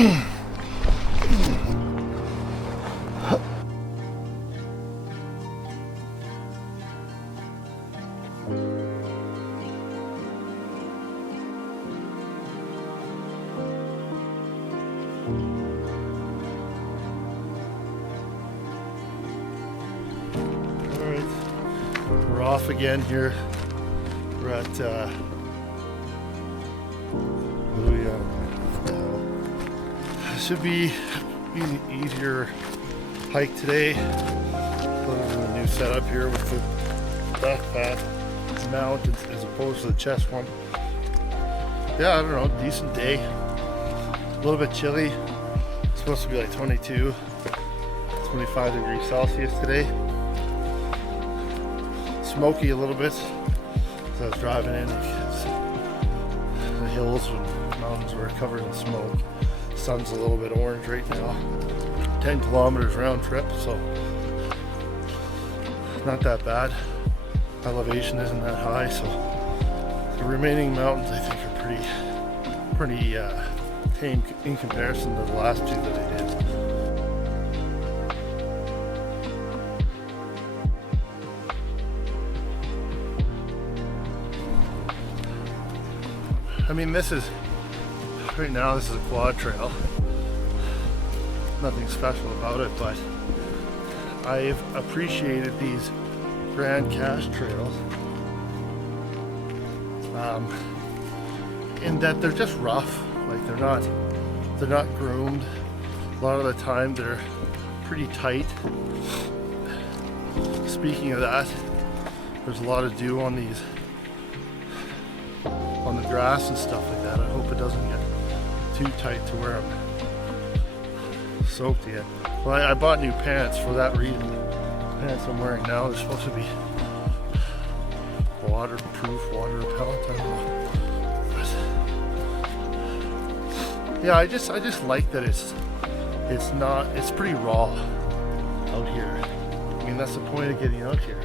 We're off again here. We're at Louie. Should be an easier hike today. A new setup here with the backpack mount as opposed to the chest one. Yeah, I don't know, decent day. A little bit chilly. It's supposed to be like 22, 25 degrees Celsius today. Smoky a little bit. So I was driving in, the hills and mountains were covered in smoke. Sun's a little bit orange right now. 10 kilometers round trip, so not that bad. Elevation isn't that high, so the remaining mountains I think are pretty tame in comparison to the last two that I did. I mean, right now this is a quad trail. Nothing special about it, but I've appreciated these Grand Cache trails in that they're just rough. Like they're not groomed. A lot of the time they're pretty tight. Speaking of that, there's a lot of dew on the grass and stuff like that. I hope it doesn't get too tight to where I'm soaked yet. Well, I bought new pants for that reason. The pants I'm wearing now, they're supposed to be waterproof, water repellent. I don't know. But yeah, I just like that it's pretty raw out here. I mean, that's the point of getting out here.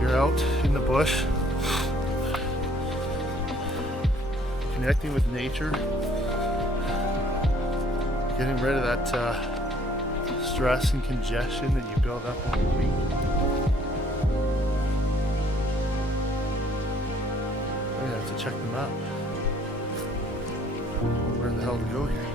You're out in the bush, connecting with nature, getting rid of that stress and congestion that you build up over the week. I have to check the map. Where the hell to go here?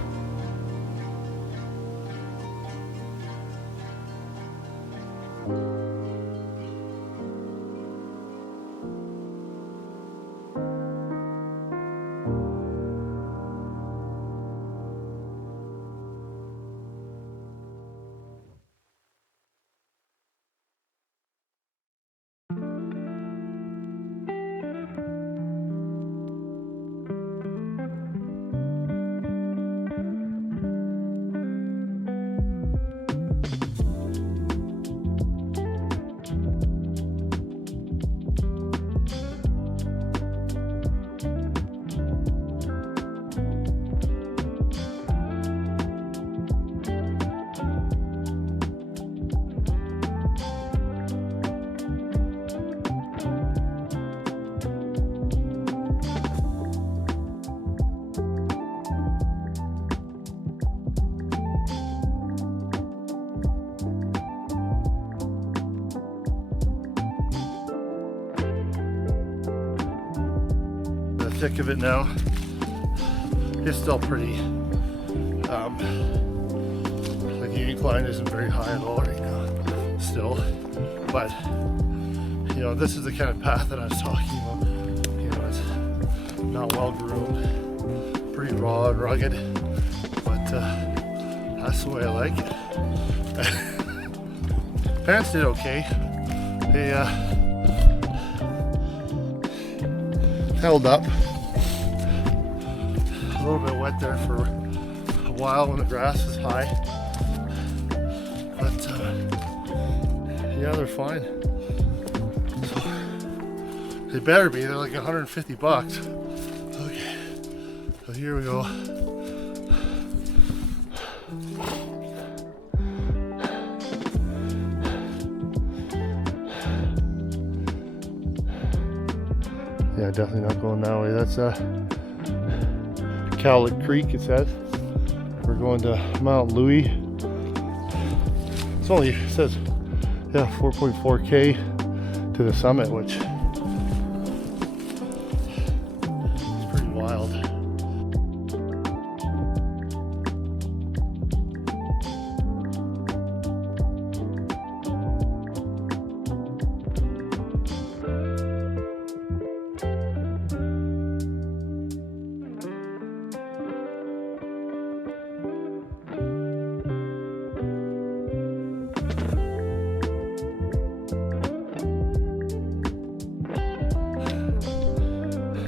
Thick of it now. It's still pretty like the incline isn't very high at all right now still, but you know, this is the kind of path that I was talking about. You know, it's not well groomed, pretty raw and rugged, but that's the way I like it. Pants did okay. They held up. A little bit wet there for a while when the grass is high, but yeah, they're fine. So, they better be. They're like $150. Okay, so here we go. Yeah, definitely not going that way. That's Cowlick Creek, it says. We're going to Mount Louie. It's only, it says, yeah, 4.4K to the summit, which is pretty wild.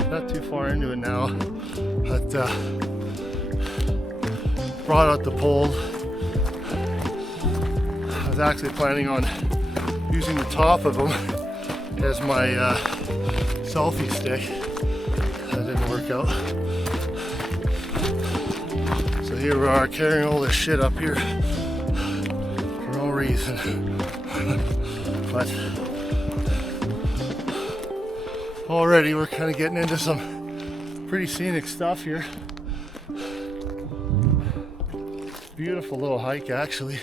Not too far into it now, but brought out the pole. I was actually planning on using the top of them as my selfie stick. That didn't work out. So here we are carrying all this shit up here for no reason. But already we're kind of getting into some pretty scenic stuff here. Beautiful little hike, actually.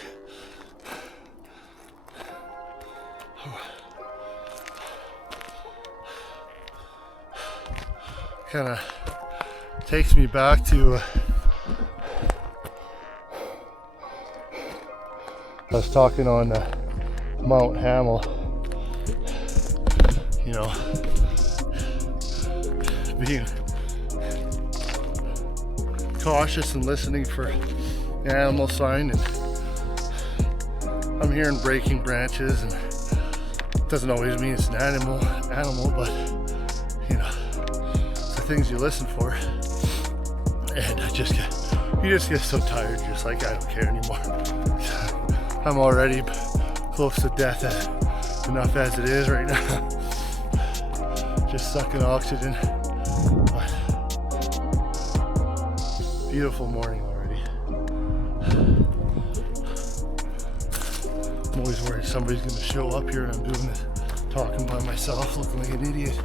Kind of takes me back to I was talking on Mount Hamel, you know, being cautious and listening for the animal sign, and I'm hearing breaking branches, and it doesn't always mean it's an animal, but you know, it's the things you listen for. And you just get so tired, you're just like, I don't care anymore. I'm already close to death enough as it is right now. Just sucking oxygen. But beautiful morning already. I'm always worried somebody's gonna show up here and I'm doing it, talking by myself, looking like an idiot.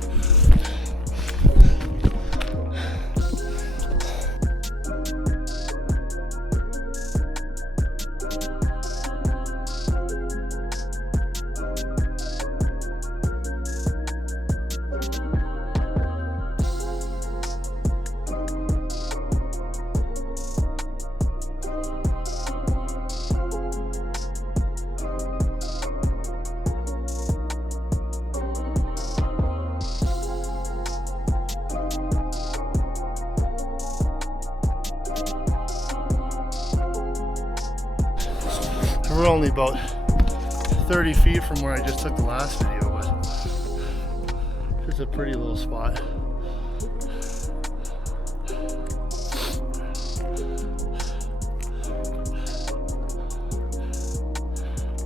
We're only about 30 feet from where I just took the last video, but it's a pretty little spot.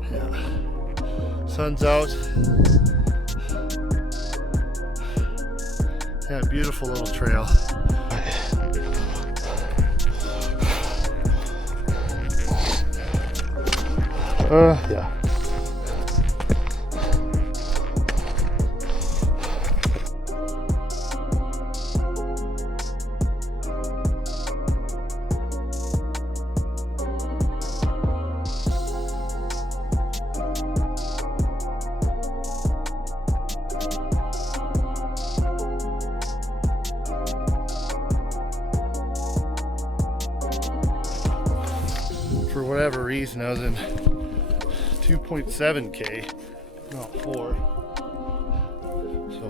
Yeah, sun's out. Yeah, beautiful little trail. Yeah. For whatever reason, I was in 2.7K, not 4. So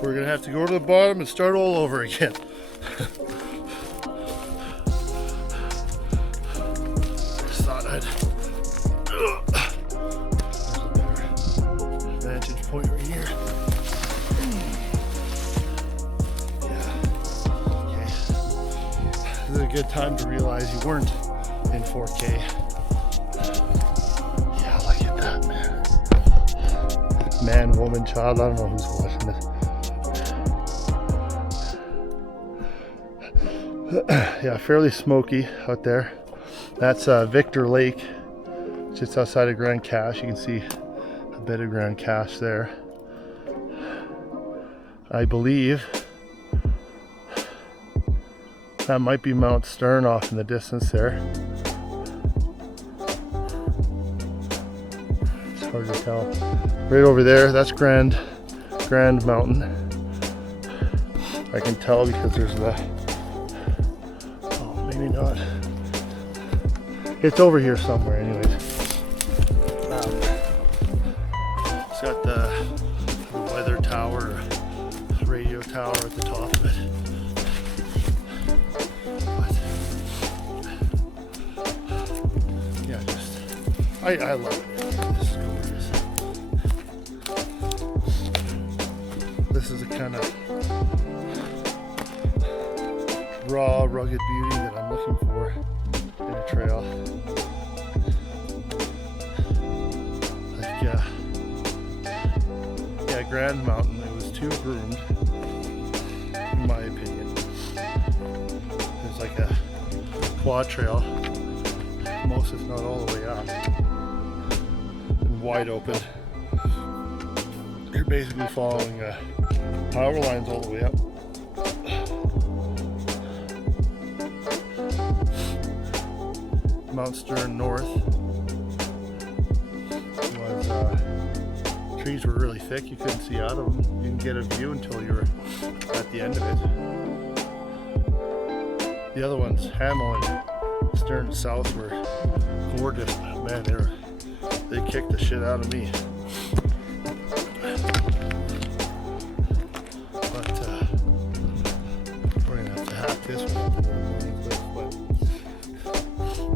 we're gonna have to go to the bottom and start all over again. Just thought I'd there's a better vantage point right here. Yeah. Okay. This is a good time to realize you weren't in 4K. Man, woman, child, I don't know who's watching this. Yeah, fairly smoky out there. That's Victor Lake, just outside of Grand Cache. You can see a bit of Grand Cache there. I believe That might be Mount Stern off in the distance there. It's hard to tell. Right over there, that's Grand Mountain. I can tell because there's the, oh, maybe not. It's over here somewhere anyways. It's got the weather tower, radio tower at the top of it. But, yeah, just, I love it. This is gorgeous. This is a kind of raw, rugged beauty that I'm looking for in a trail. Like, yeah, Grand Mountain, it was too groomed, in my opinion. It was like a quad trail, most if not all the way up, and wide open. You're basically following power lines all the way up. Mount Stern North was, trees were really thick, you couldn't see out of them. You didn't get a view until you were at the end of it. The other ones, Hamel and Stern South, were gorgeous. Man, they kicked the shit out of me. But we're gonna have to hack this one up into a cliff.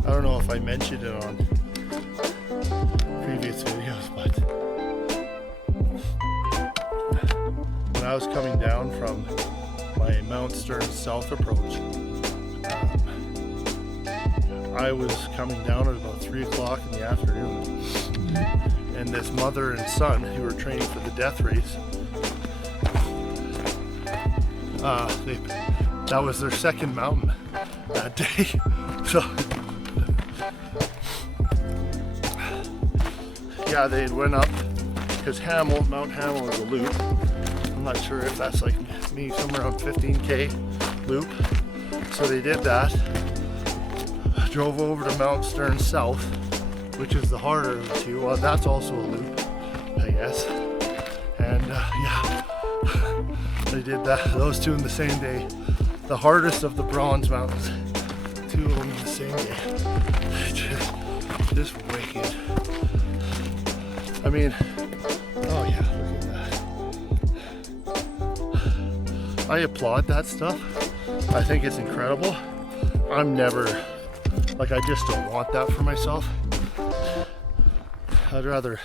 I don't know if I mentioned it on previous videos, but when I was coming down from my Mount Stern South approach, I was coming down at about 3 o'clock in the afternoon, and this mother and son who were training for the death race, that was their second mountain that day. So yeah, they went up because Mount Hamel is a loop. I'm not sure if that's like maybe somewhere around 15k loop. So they did that. Drove over to Mount Stern South, which is the harder of the two. Well, that's also a loop, I guess. And yeah, they did those two in the same day. The hardest of the Bronze Mountains. 2 of them in the same day. Just wicked. I mean, oh yeah, look at that. I applaud that stuff. I think it's incredible. I'm never, like, I just don't want that for myself. I'd rather,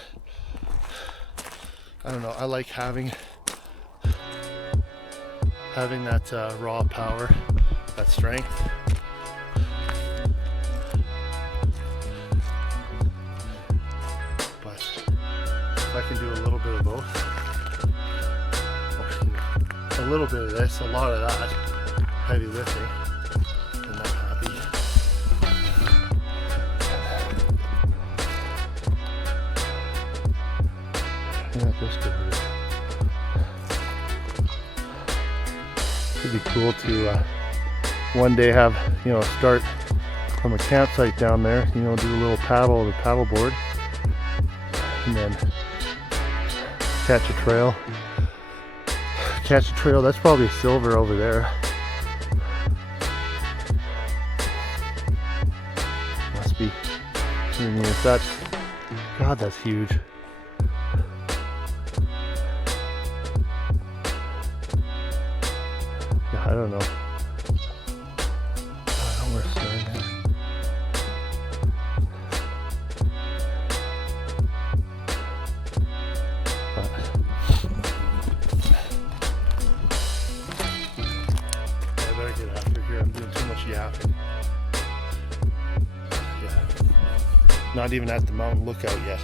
I don't know, I like having that raw power, that strength. I can do a little bit of both. A little bit of this, a lot of that heavy lifting, and I'm happy. Not this good. It'd be cool to one day have, start from a campsite down there, do a little paddle, the paddle board, and then catch a trail. That's probably silver over there. Must be. I mean, if that's, God, that's huge. Yeah, I don't know. I don't know where it's starting at. Yapping. Yeah. Not even at the mountain lookout yet.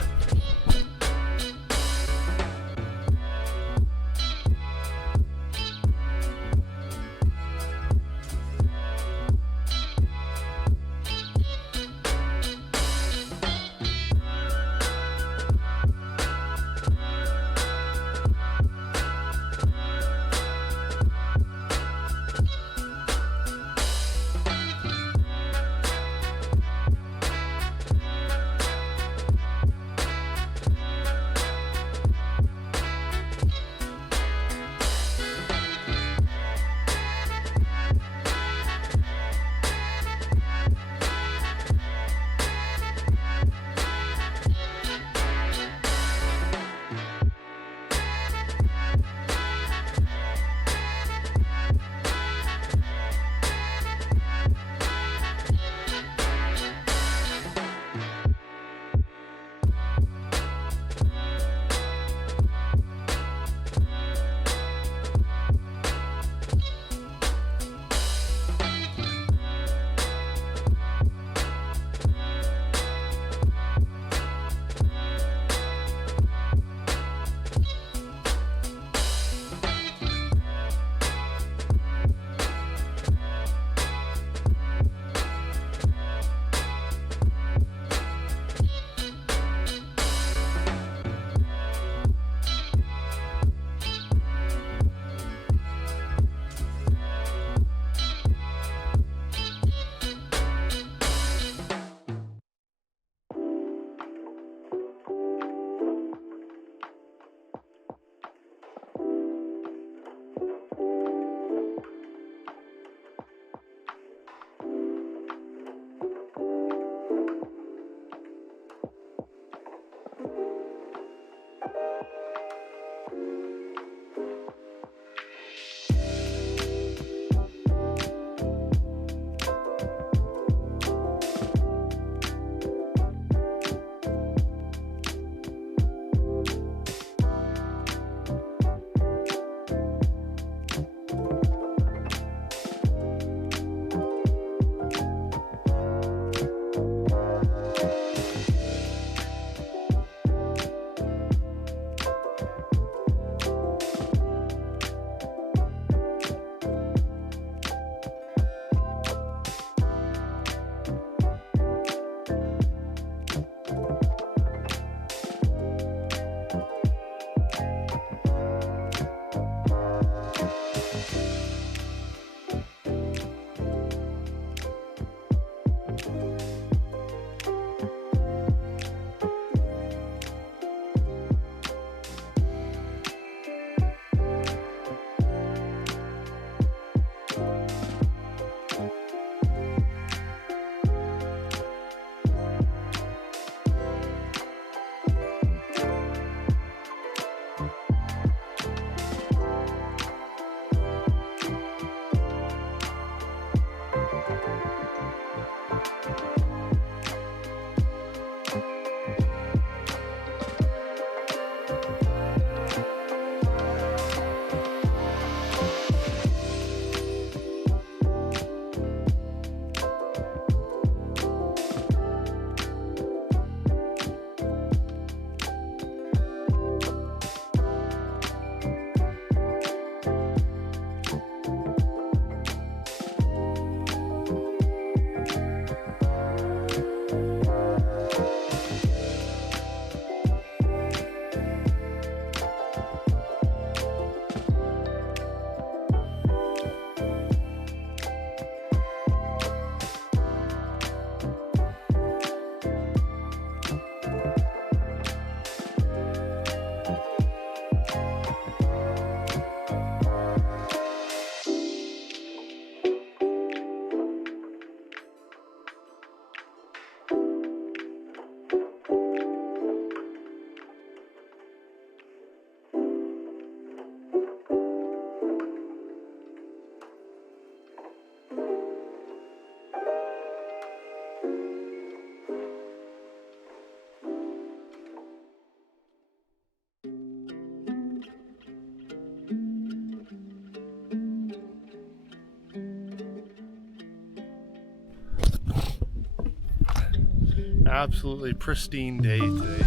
absolutely pristine day today.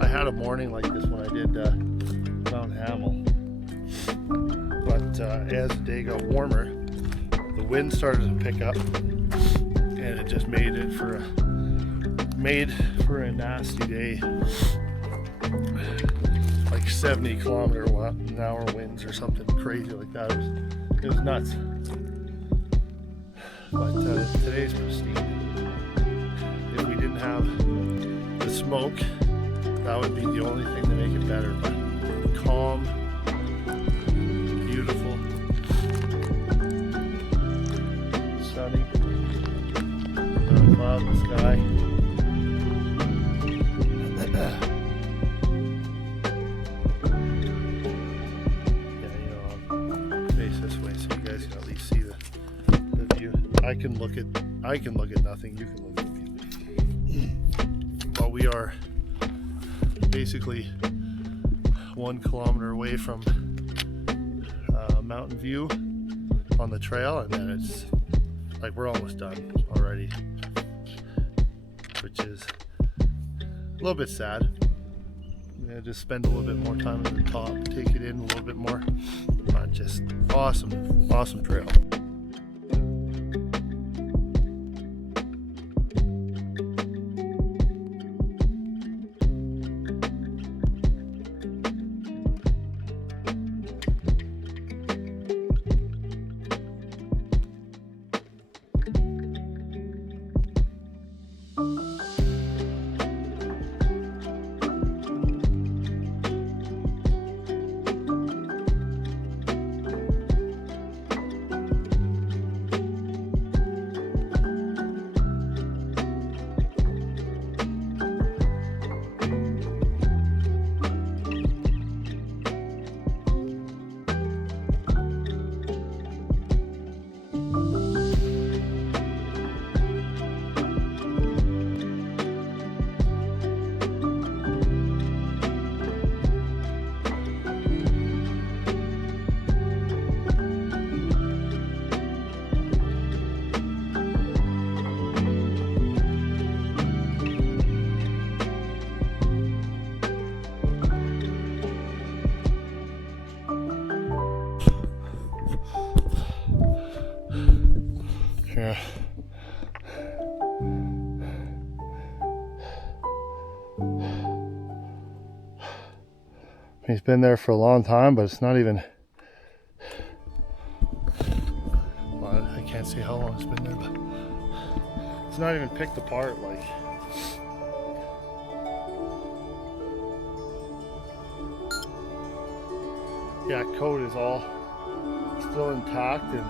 I had a morning like this when I did Mount Hamel, but as the day got warmer, the wind started to pick up, and it just made for a nasty day. Like 70 kilometer an hour winds or something crazy like that. It was nuts. But today's pristine. If we didn't have the smoke, that would be the only thing to make it better. But calm, beautiful, sunny, not a cloud in the sky. This way so you guys can at least see the view. I can look at nothing, you can look at me. But we are basically 1 kilometer away from Mountain View on the trail, and then it's like we're almost done already, which is a little bit sad. Just spend a little bit more time at the top, take it in a little bit more. Just awesome trail. Yeah. He's been there for a long time, but it's not even, well, I can't say how long it's been there, but it's not even picked apart. Like, yeah, coat is all still intact and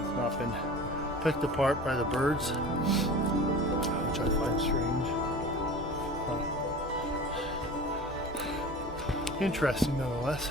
it's not been picked apart by the birds, which I find strange. Interesting nonetheless.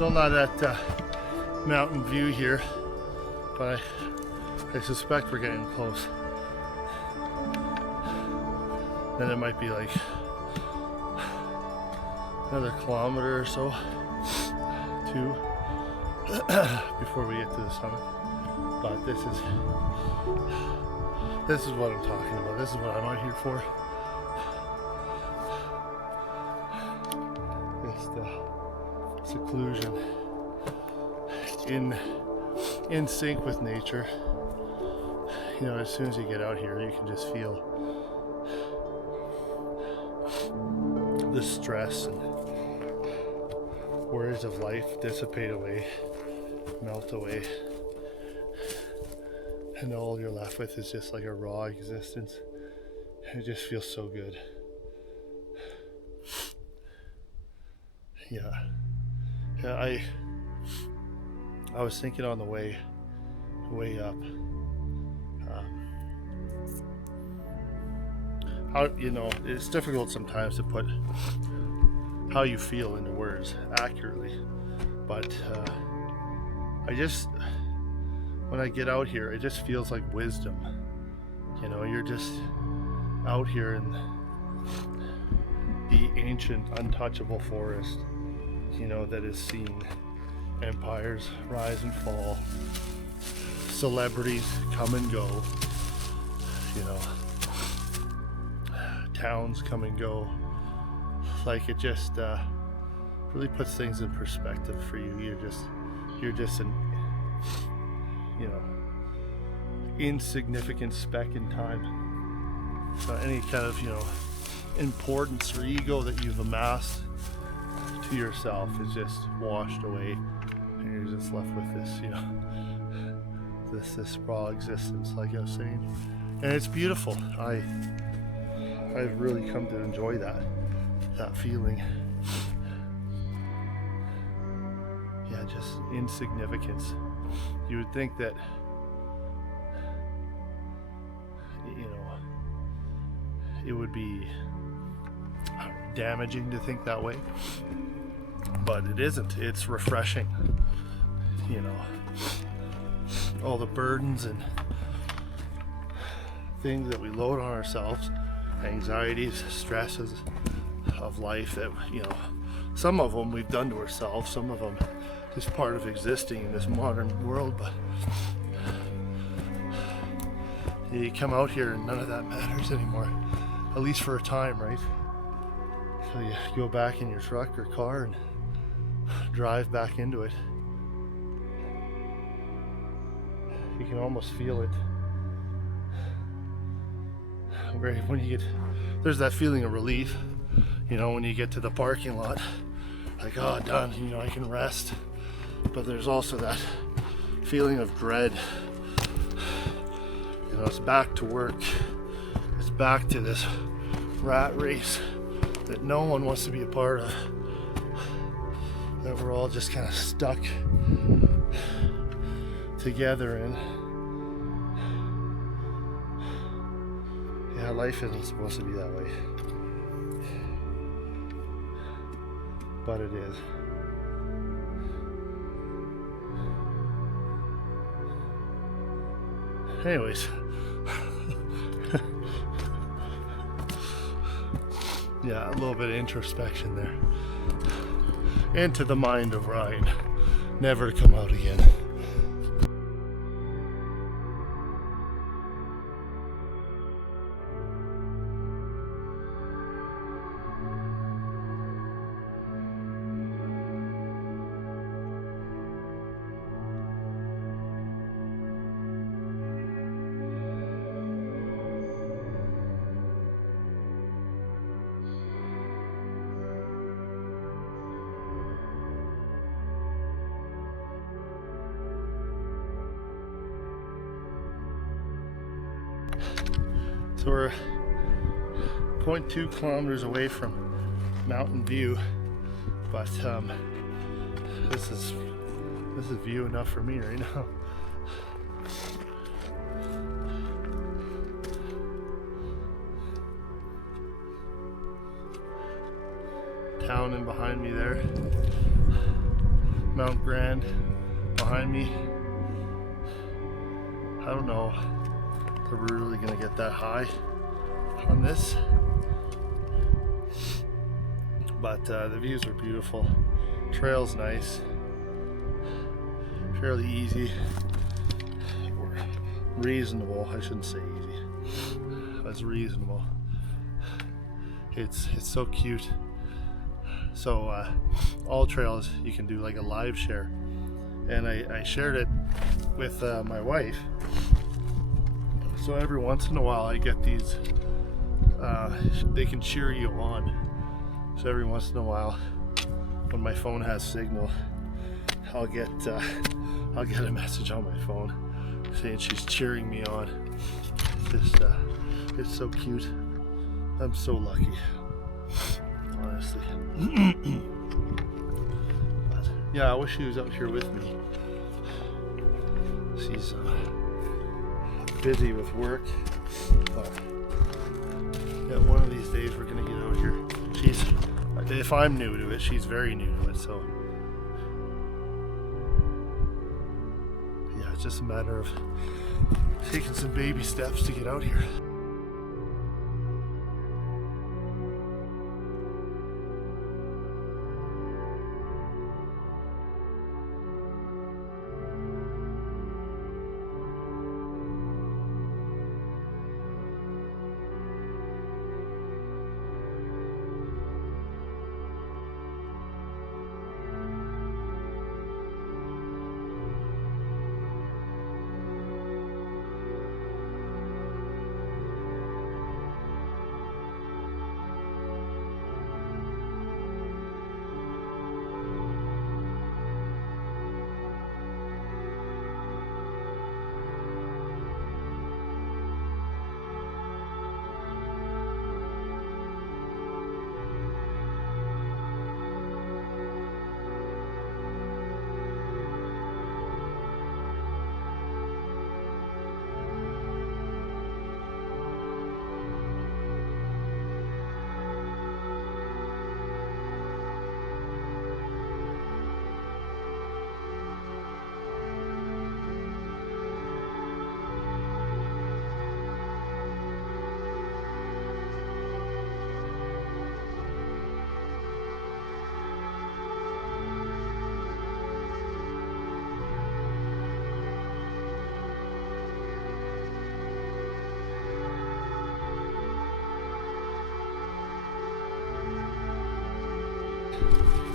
Still not at Mountain View here, but I suspect we're getting close. Then it might be like another kilometer or so, 2, before we get to the summit. But this is what I'm talking about. This is what I'm out here for. Just seclusion, in sync with nature. You know, as soon as you get out here, you can just feel the stress and worries of life dissipate away, melt away, and all you're left with is just like a raw existence. It just feels so good. Yeah, I was thinking on the way up, how, you know, it's difficult sometimes to put how you feel into words accurately, but when I get out here, it just feels like wisdom. You know, you're just out here in the ancient, untouchable forest, you know, that has seen empires rise and fall, celebrities come and go, you know, towns come and go. Like, it just really puts things in perspective for you. You're just an, you know, insignificant speck in time. So any kind of, you know, importance or ego that you've amassed to yourself is just washed away, and you're just left with this, you know, this raw existence, like I was saying. And it's beautiful. I've really come to enjoy that feeling. Yeah, just insignificance. You would think that, you know, it would be damaging to think that way, but it isn't. It's refreshing. You know, all the burdens and things that we load on ourselves, anxieties, stresses of life that, you know, some of them we've done to ourselves, some of them just part of existing in this modern world, but you come out here and none of that matters anymore, at least for a time, right? So you go back in your truck or car and drive back into it. You can almost feel it. When you get, there's that feeling of relief, you know, when you get to the parking lot, like, oh, done, you know, I can rest. But there's also that feeling of dread. You know, it's back to work. It's back to this rat race that no one wants to be a part of. That we're all just kind of stuck together in. Yeah, life isn't supposed to be that way. But it is. Anyways. Yeah, a little bit of introspection there. Into the mind of Ryan, never to come out again. So we're 0.2 kilometers away from Mountain View, but this is view enough for me right now. Town in behind me there, Mount Grand behind me. I don't know if we're really gonna get that high on this, but the views are beautiful. Trail's nice, fairly easy, or reasonable. I shouldn't say easy. That's reasonable. It's so cute. So all trails you can do like a live share, and I shared it with my wife. So every once in a while I get these. They can cheer you on. So every once in a while, when my phone has signal, I'll get a message on my phone saying she's cheering me on. It's so cute. I'm so lucky, honestly. But yeah, I wish she was out here with me. She's busy with work, but yeah, one of these days we're gonna get out here. If I'm new to it, she's very new to it, so yeah, it's just a matter of taking some baby steps to get out here.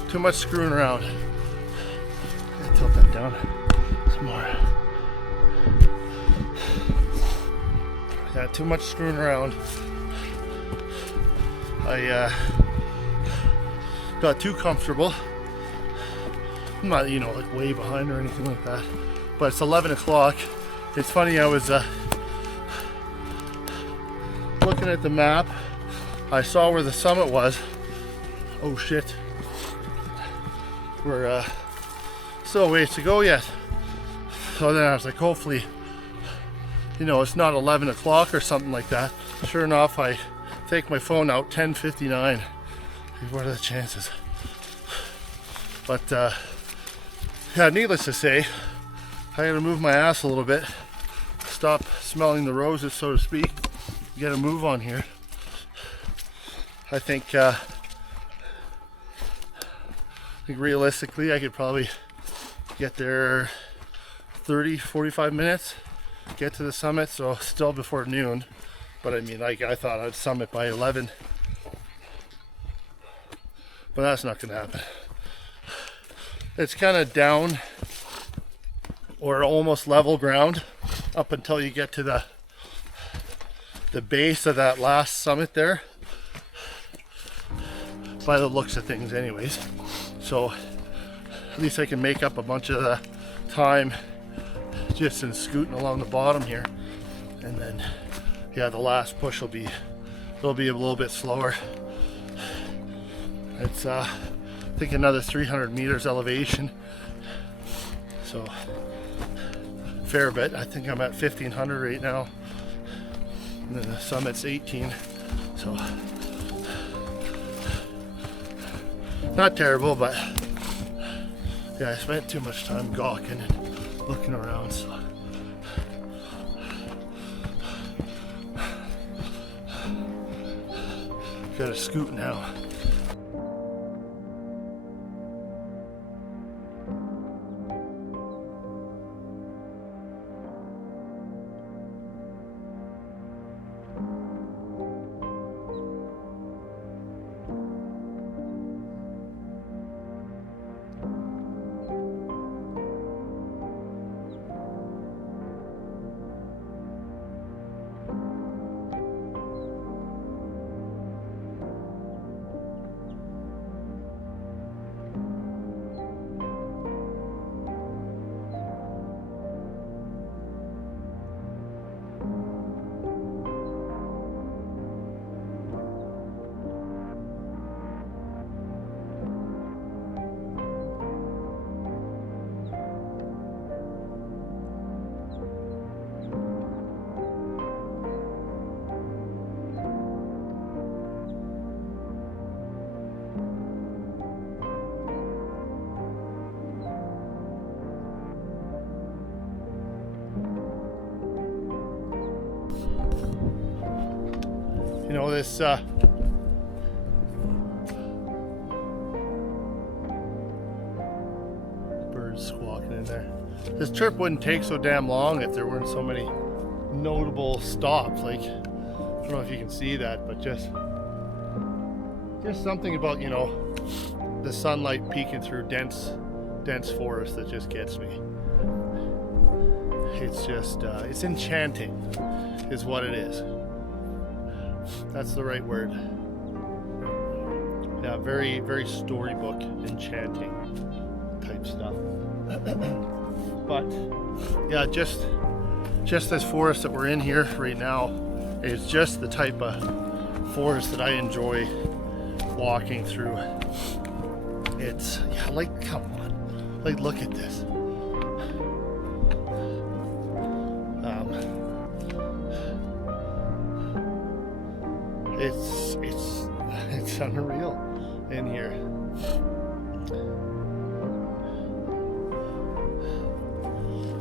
Too much screwing around. Gotta tilt that down some more. Yeah, too much screwing around. I got too comfortable. I'm not, like way behind or anything like that. But it's 11 o'clock. It's funny, I was looking at the map. I saw where the summit was. Oh shit. We're still a ways to go yet. So then I was like, hopefully, it's not 11 o'clock or something like that. Sure enough, I take my phone out, 10:59. What are the chances? But yeah, needless to say, I gotta move my ass a little bit, stop smelling the roses, so to speak, get a move on here. I think realistically I could probably get there 30-45 minutes, get to the summit, so still before noon. But I mean, like, I thought I'd summit by 11, but that's not gonna happen. It's kind of down or almost level ground up until you get to the base of that last summit there, by the looks of things anyways. So at least I can make up a bunch of the time just in scooting along the bottom here, and then yeah, the last push will be a little bit slower. It's I think another 300 meters elevation, so fair bit. I think I'm at 1500 right now, and then the summit's 18, so not terrible, but Yeah, I spent too much time gawking and looking around, so. Gotta scoot now. You know, this birds squawking in there. This trip wouldn't take so damn long if there weren't so many notable stops. Like, I don't know if you can see that, but just something about, you know, the sunlight peeking through dense forest that just gets me. It's just it's enchanting is what it is. That's the right word. Yeah, very, very storybook, enchanting type stuff. But yeah, just this forest that we're in here right now is just the type of forest that I enjoy walking through. It's, yeah, like, come on, like, look at this. It's unreal in here.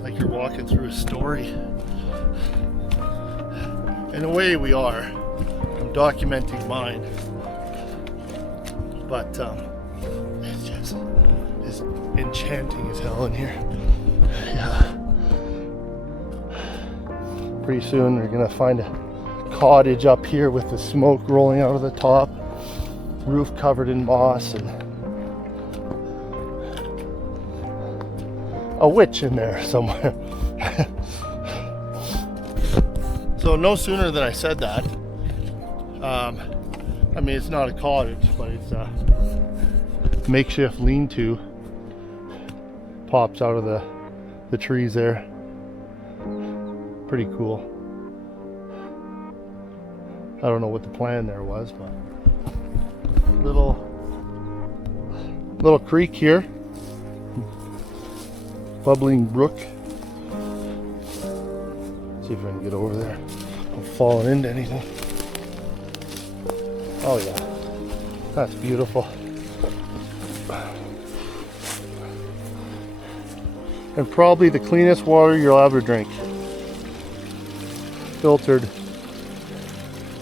Like you're walking through a story. In a way we are. I'm documenting mine. But it's enchanting as hell in here. Yeah. Pretty soon we're gonna find a cottage up here with the smoke rolling out of the top, roof covered in moss, and a witch in there somewhere. So no sooner than I said that, I mean, it's not a cottage, but it's a makeshift lean-to pops out of the trees there. Pretty cool. I don't know what the plan there was, but little creek here, bubbling brook. See if I can get over there. I'm falling into anything. Oh yeah, that's beautiful. And probably the cleanest water you'll ever drink. Filtered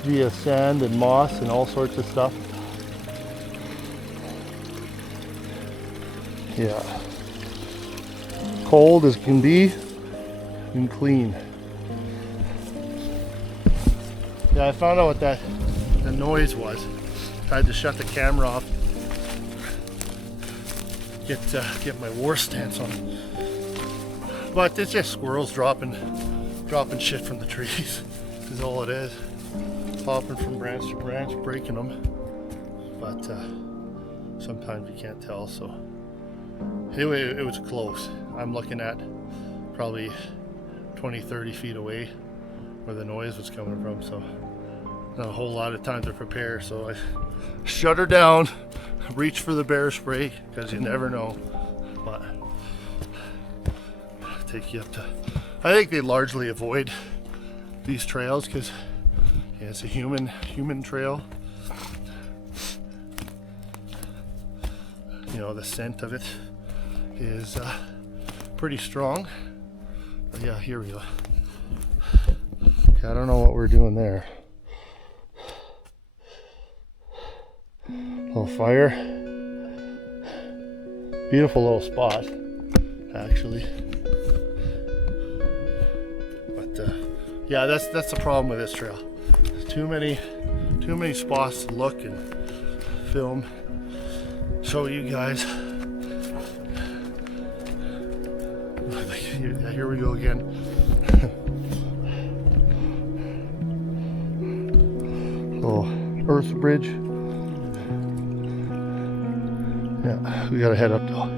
via sand and moss and all sorts of stuff. Yeah. Cold as can be and clean. Yeah, I found out what that noise was. I had to shut the camera off. Get my war stance on. But it's just squirrels dropping shit from the trees is all it is. Hopping from branch to branch, breaking them. But sometimes you can't tell, so. Anyway, it was close. I'm looking at probably 20-30 feet away where the noise was coming from, so not a whole lot of time to prepare. So I shut her down, reach for the bear spray, because you never know. But take you up to, I think they largely avoid these trails because yeah, it's a human trail. You know, the scent of it is pretty strong. But yeah, here we go. Okay, I don't know what we're doing there. Little fire. Beautiful little spot, actually. But yeah, that's the problem with this trail. There's too many spots to look and film, show you guys. Here we go again. Little earth bridge. Yeah, we gotta head up though.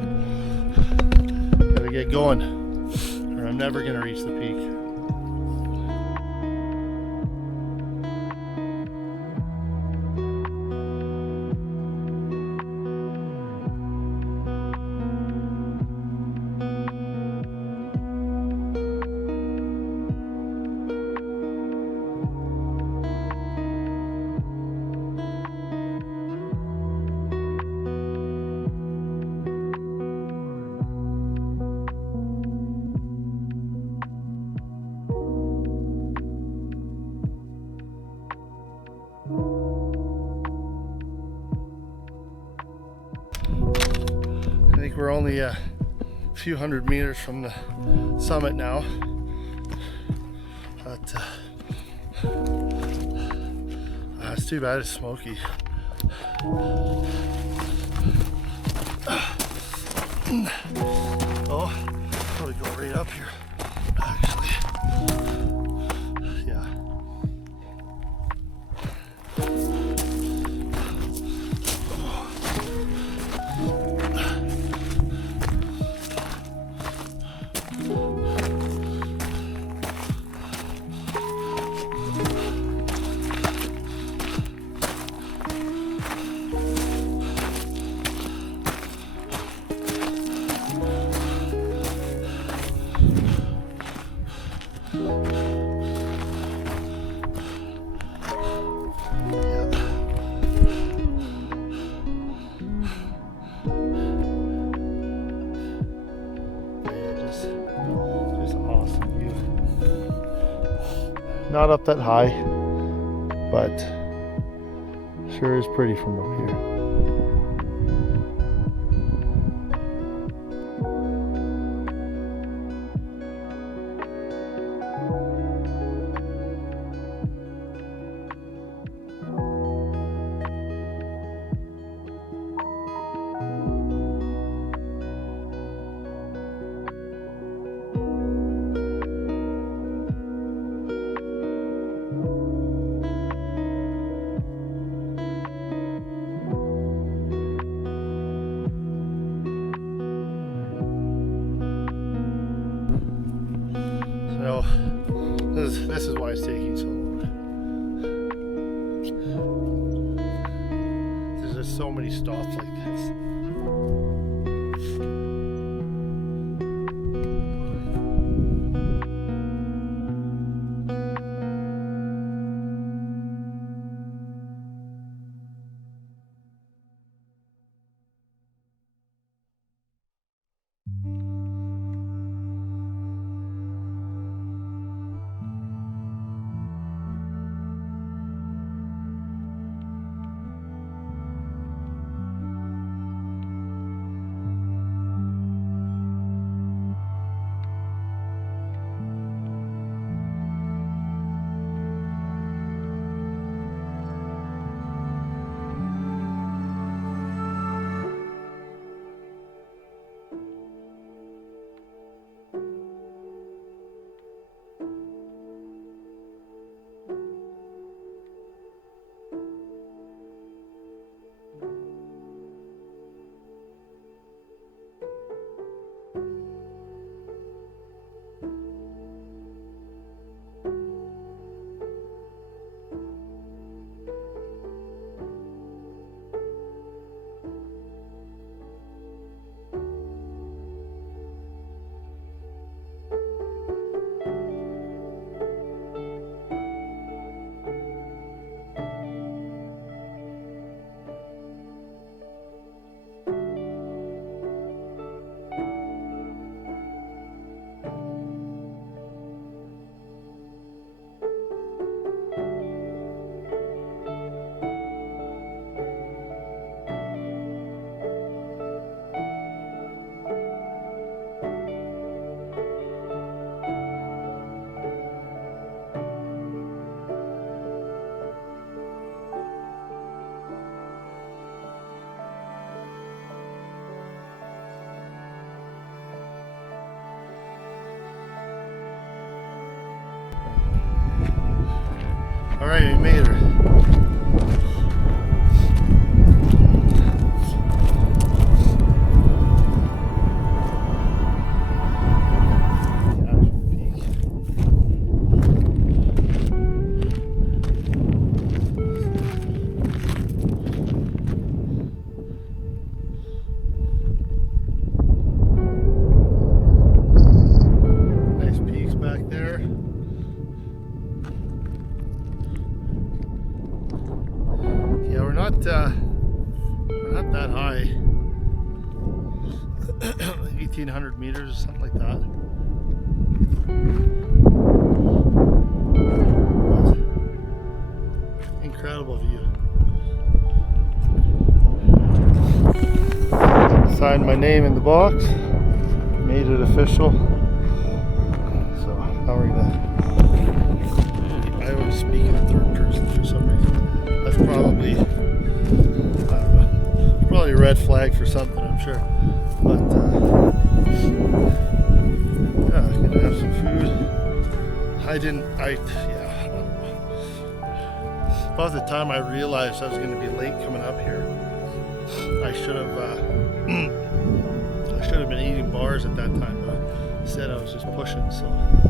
Gotta get going, or I'm never gonna reach the peak. I think we're only a few hundred meters from the summit now, but it's too bad it's smoky. Oh, probably go right up here, actually. Yeah. Not up that high, but sure is pretty from up here. So this is why it's taking so long. There's just so many stops like this. All right, we made her. Back there. Yeah, we're not that high. 1,800 meters or something like that. Incredible view. Signed my name in the box. Made it official. Now we're gonna. I always speak in third person for some reason. That's probably, I don't know, probably a red flag for something, I'm sure. But yeah, gonna have some food. About the time I realized I was gonna be late coming up here, I should have been eating bars at that time, but instead I was just pushing. So.